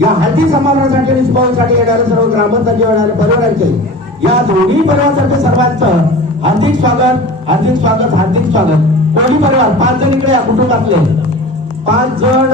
या हळदी समारंभासाठी आणि शुभासाठी येणाऱ्या सर्व ग्रामस्थांचे येणारे परिवारांचे या दोन्ही परिवारांचे सर्वांचं हार्दिक स्वागत हार्दिक स्वागत हार्दिक स्वागत. कोणी परिवार 5 जण इकडे या कुटुंबातले 5 जण.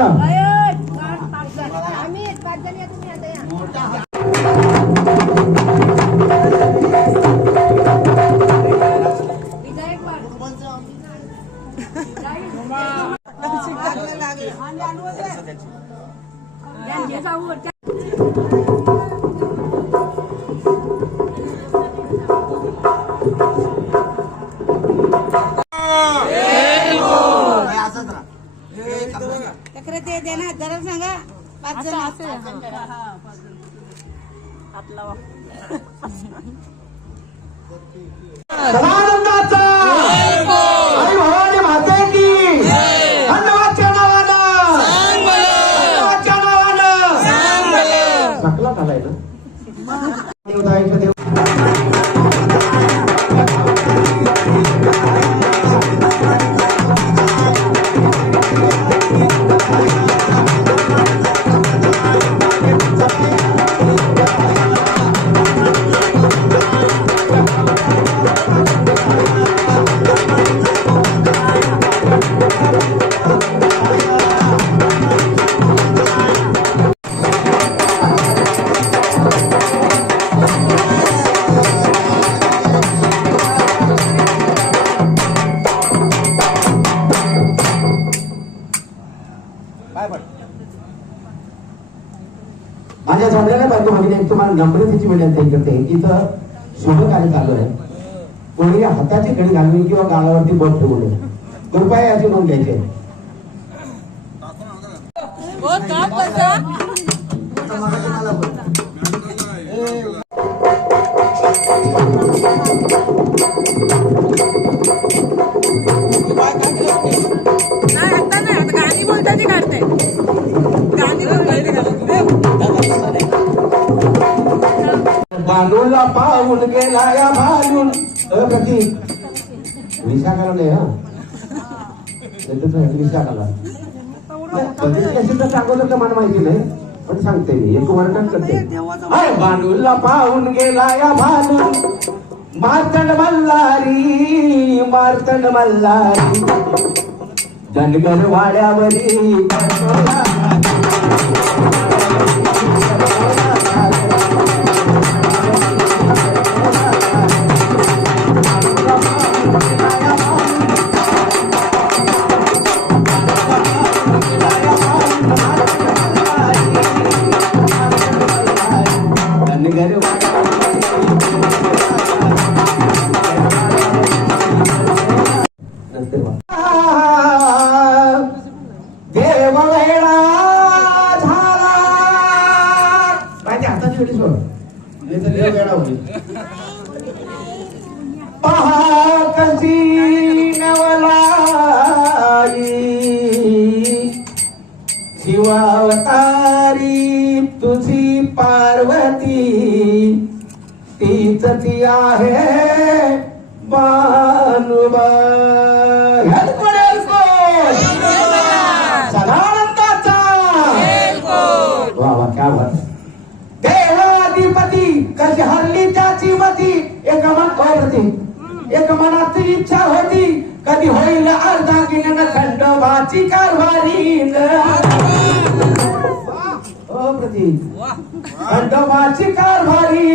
माझ्या झालेल्या बायको भगिनी तुम्हाला नम्रतेची विनंती करते. इथं शुभ कार्य चालू आहे. कोणी हाताची घडी घालवी किंवा गालावरती बोट ठेवू नये. कृपया याची नोंद घ्यायची. बालूला पाहून गेला या भालून प्रतीक विशाखाला नाही हा विशाखाला सांगवलं तर मला माहिती नाही पण सांगते मी एक वर्णन करते. बालूला पाहून गेला या भालून मार्तंड मल्हारी धनगर वाड्यावरी शिवावतारी तुझी पार्वती तीच ती आहे बानुबाई. सदानंदाचा वा वा क्या बात. देवाधिपती कशी हरली त्याची मती एक मन होती एक मनाची इच्छा होती कधी होईल अर्धा किरण खंडोबाची कारभारी. खंडोबाची कारभारी